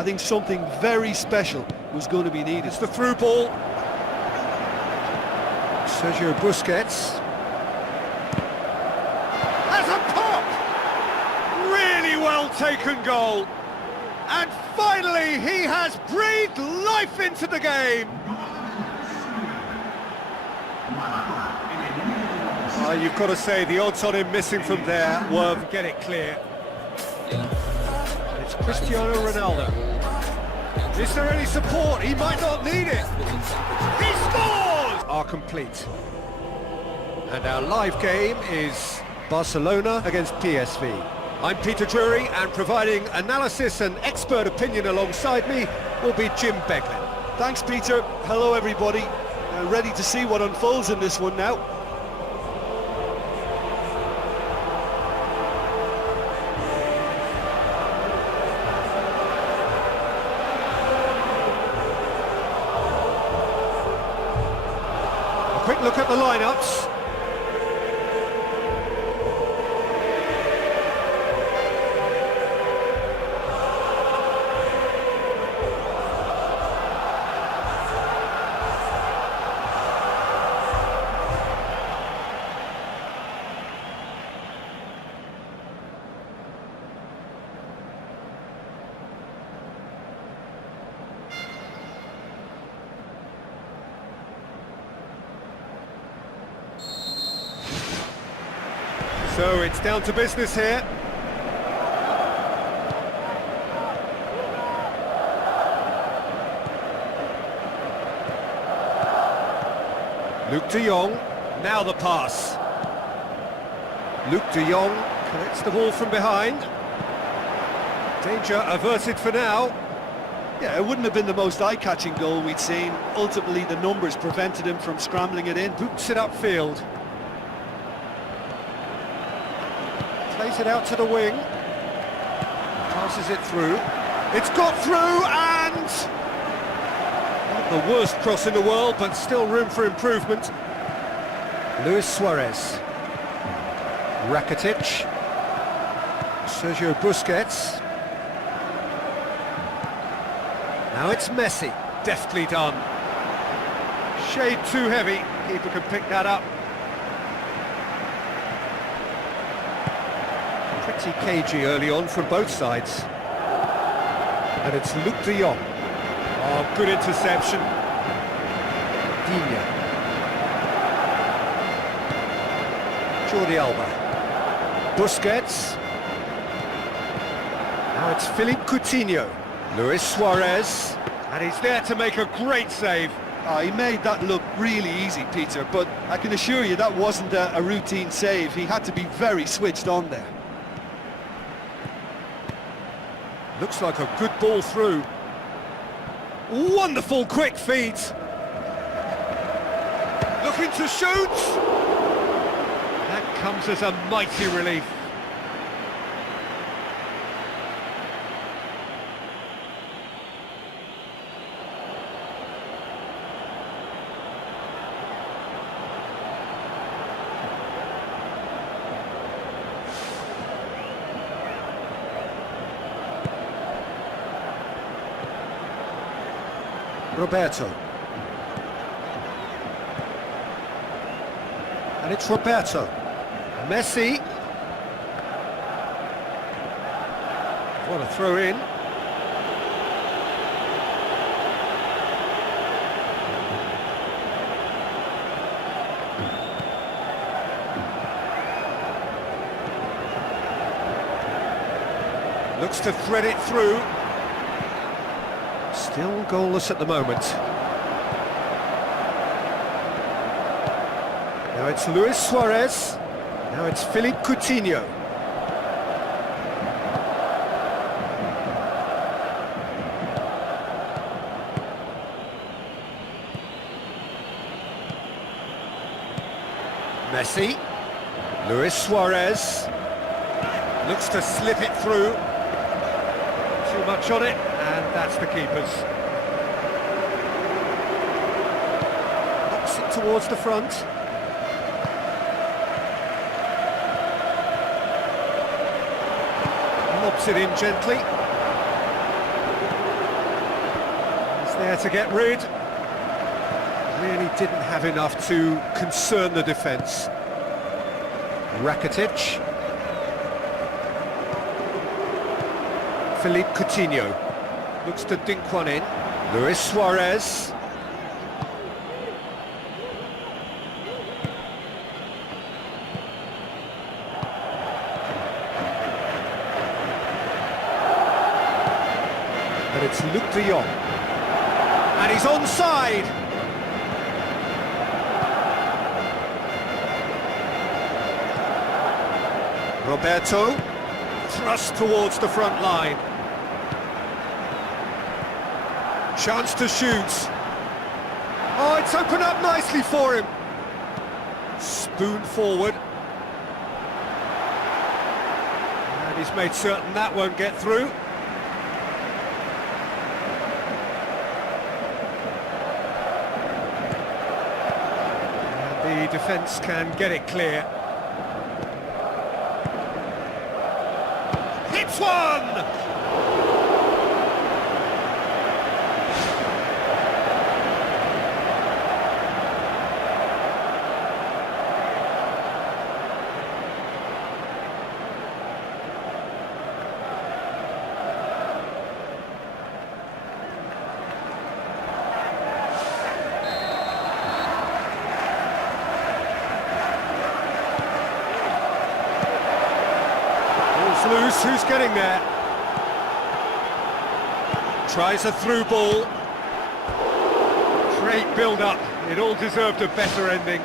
I think something very special was going to be needed. It's the through ball. Sergio Busquets. Has a pop! Really well taken goal. And finally, he has breathed life into the game. You've got to say, the odds on him missing from there were get it clear. It's Cristiano Ronaldo. Is there any support? He might not need it. He scores! Are complete. And our live game is Barcelona against PSV. I'm Peter Drury, and providing analysis and expert opinion alongside me will be Jim Beglin. Thanks, Peter. Hello, everybody. Ready to see what unfolds in this one now. A quick look at the lineups. So it's down to business here. Luke de Jong, now the pass. Luke de Jong collects the ball from behind. Danger averted for now. Yeah, it wouldn't have been the most eye-catching goal we'd seen. Ultimately, the numbers prevented him from scrambling it in. Boots it upfield. Plays it out to the wing. Passes it through. It's got through, and not the worst cross in the world, but still room for improvement. Luis Suarez. Rakitic. Sergio Busquets. Now it's Messi. Deftly done. Shade too heavy. Keeper can pick that up. Pretty cagey early on from both sides. And it's Luke de Jong. Oh, good interception. Digne. Jordi Alba. Busquets. Now it's Philippe Coutinho. Luis Suarez. And he's there to make a great save. He made that look really easy, Peter, but I can assure you that wasn't a routine save. He had to be very switched on there. Looks like a good ball through. Wonderful quick feet. Looking to shoot. That comes as a mighty relief. Roberto. And it's Roberto. Messi. What a throw in. Looks to thread it through. Still goalless at the moment. Now it's Luis Suarez. Now it's Philippe Coutinho. Messi. Luis Suarez. Looks to slip it through. Too much on it. And that's the keeper's. Knocks it towards the front. Lobs it in gently. there to get rid. Really didn't have enough to concern the defence. Rakitic. Philippe Coutinho. Looks to dink one in. Luis Suarez. And it's Luc de Jong. And he's onside! Roberto, thrust towards the front line. Chance to shoot. Oh, it's opened up nicely for him. Spoon forward. And he's made certain that won't get through. And the defence can get it clear. Hits one! Loose, who's getting there? Tries a through ball. Great build-up. It all deserved a better ending.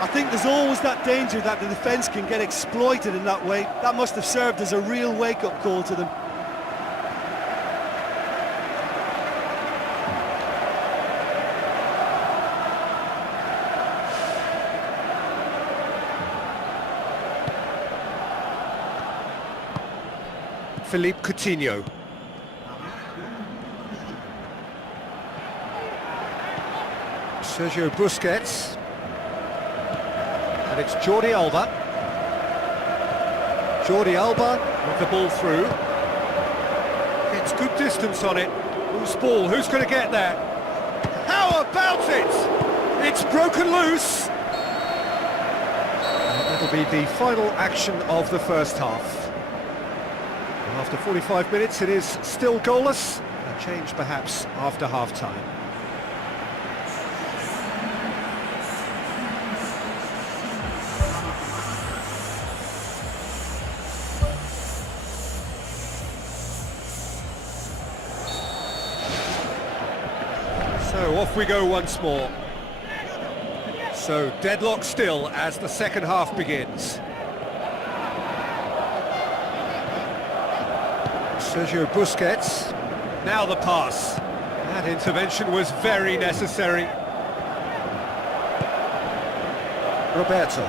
I think there's always that danger that the defence can get exploited in that way. That must have served as a real wake-up call to them. Philippe Coutinho. Sergio Busquets. And it's Jordi Alba. Jordi Alba with the ball through. Gets good distance on it. Loose ball, who's going to get there? How about it? It's broken loose. And that'll be the final action of the first half. After 45 minutes, it is still goalless. A change, perhaps, after half-time. So, off we go once more. So, deadlock still as the second half begins. Sergio Busquets, now the pass. That intervention was very necessary. Roberto.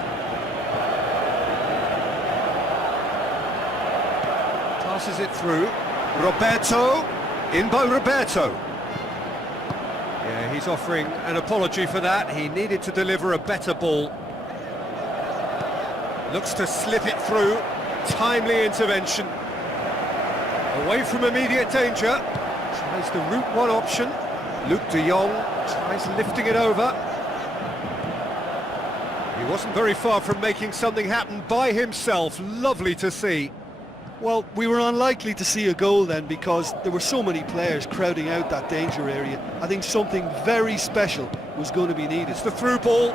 Passes it through. Roberto, in by Roberto. Yeah, he's offering an apology for that. He needed to deliver a better ball. Looks to slip it through. Timely intervention. Away from immediate danger, tries the route one option. Luc de Jong tries lifting it over. He wasn't very far from making something happen by himself. Lovely to see. Well, we were unlikely to see a goal then because there were so many players crowding out that danger area. I think something very special was going to be needed. It's the through ball.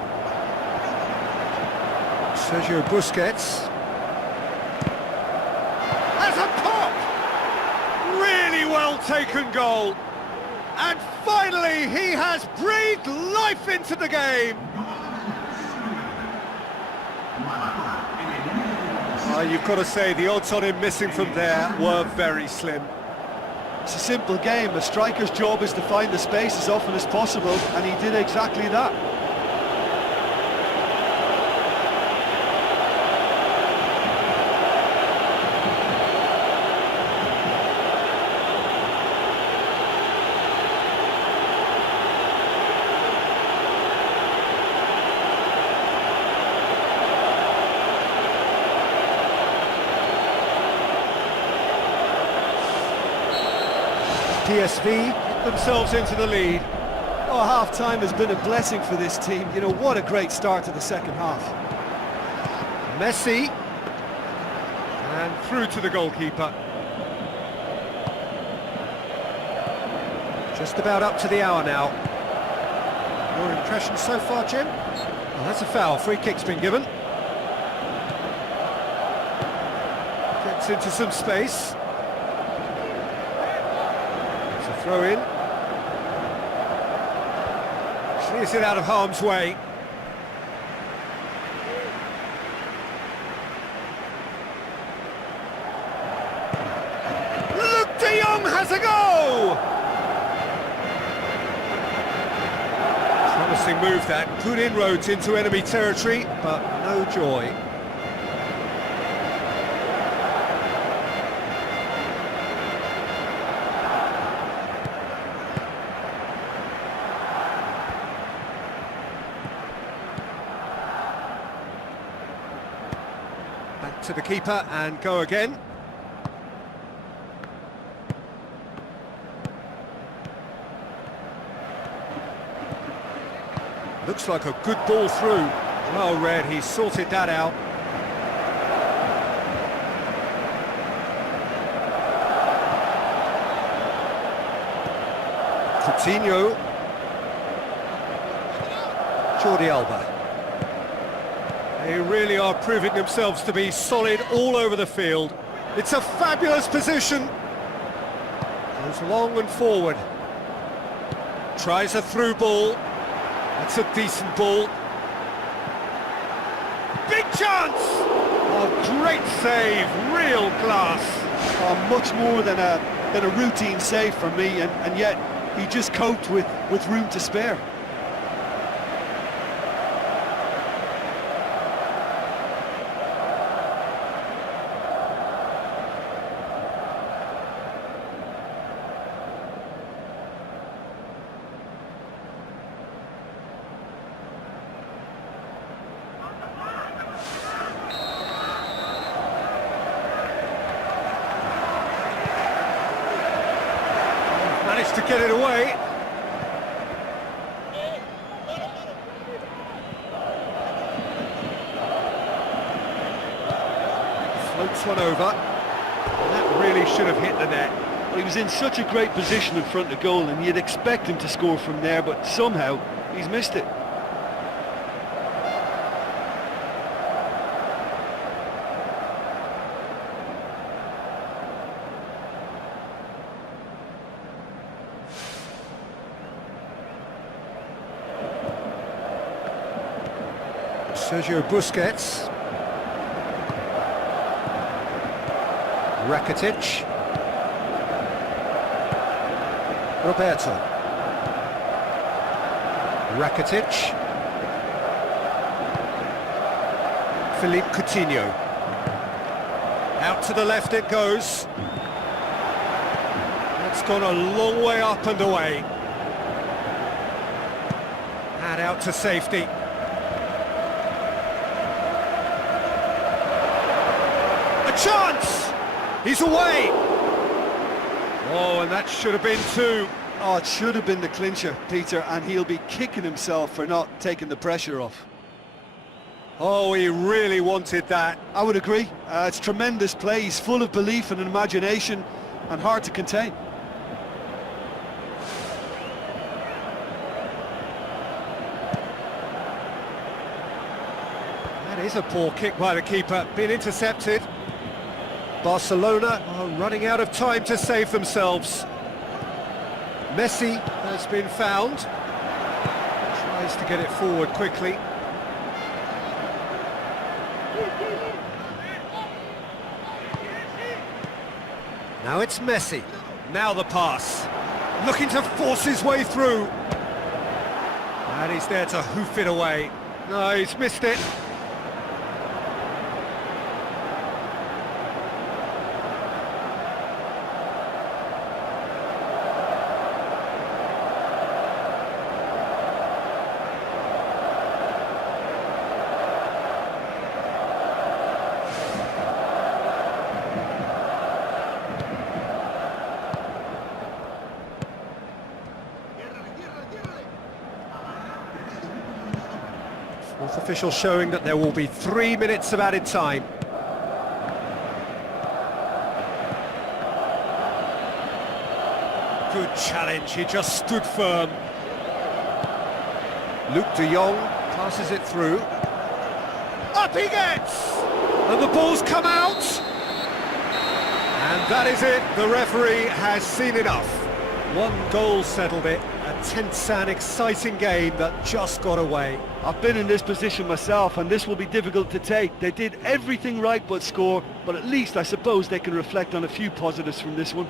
Sergio Busquets. Has a pop! Really well taken goal. And finally he has breathed life into the game. You've got to say the odds on him missing from there were very slim. It's a simple game. A striker's job is to find the space as often as possible, and he did exactly that. PSV themselves into the lead. Oh, half-time has been a blessing for this team. You know, what a great start to the second half. Messi. And through to the goalkeeper. Just about up to the hour now. Your impression so far, Jim? Well, that's a foul. Free kick's been given. Gets into some space. It's a throw in. Clears it out of harm's way. Luke de Jong has a go! Promising move that. Good inroads into enemy territory, but no joy. Back to the keeper and go again. Looks like a good ball through. Well read, he sorted that out. Coutinho. Jordi Alba. They really are proving themselves to be solid all over the field. It's a fabulous position. Goes long and forward. Tries a through ball. That's a decent ball. Big chance! Oh, great save, real class. Oh, much more than a routine save for me, and yet he just coped with room to spare. Managed to get it away. Floats one over. That really should have hit the net. Well, he was in such a great position in front of goal, and you'd expect him to score from there, but somehow he's missed it. Sergio Busquets. Rakitic. Roberto. Rakitic. Philippe Coutinho. Out to the left it goes. That's gone a long way up and away. And out to safety. A chance! He's away! Oh, and that should have been two. Oh, it should have been the clincher, Peter, and he'll be kicking himself for not taking the pressure off. Oh, he really wanted that. I would agree. It's tremendous play. He's full of belief and imagination and hard to contain. That is a poor kick by the keeper, been intercepted. Barcelona are running out of time to save themselves. Messi has been found. Tries to get it forward quickly. Now it's Messi. Now the pass. Looking to force his way through. And he's there to hoof it away. No, he's missed it. Both officials showing that there will be 3 minutes of added time. Good challenge, he just stood firm. Luke de Jong passes it through. Up he gets! And the ball's come out! And that is it, the referee has seen enough. One goal settled it, a tense and exciting game that just got away. I've been in this position myself, and this will be difficult to take. They did everything right but score, but at least I suppose they can reflect on a few positives from this one.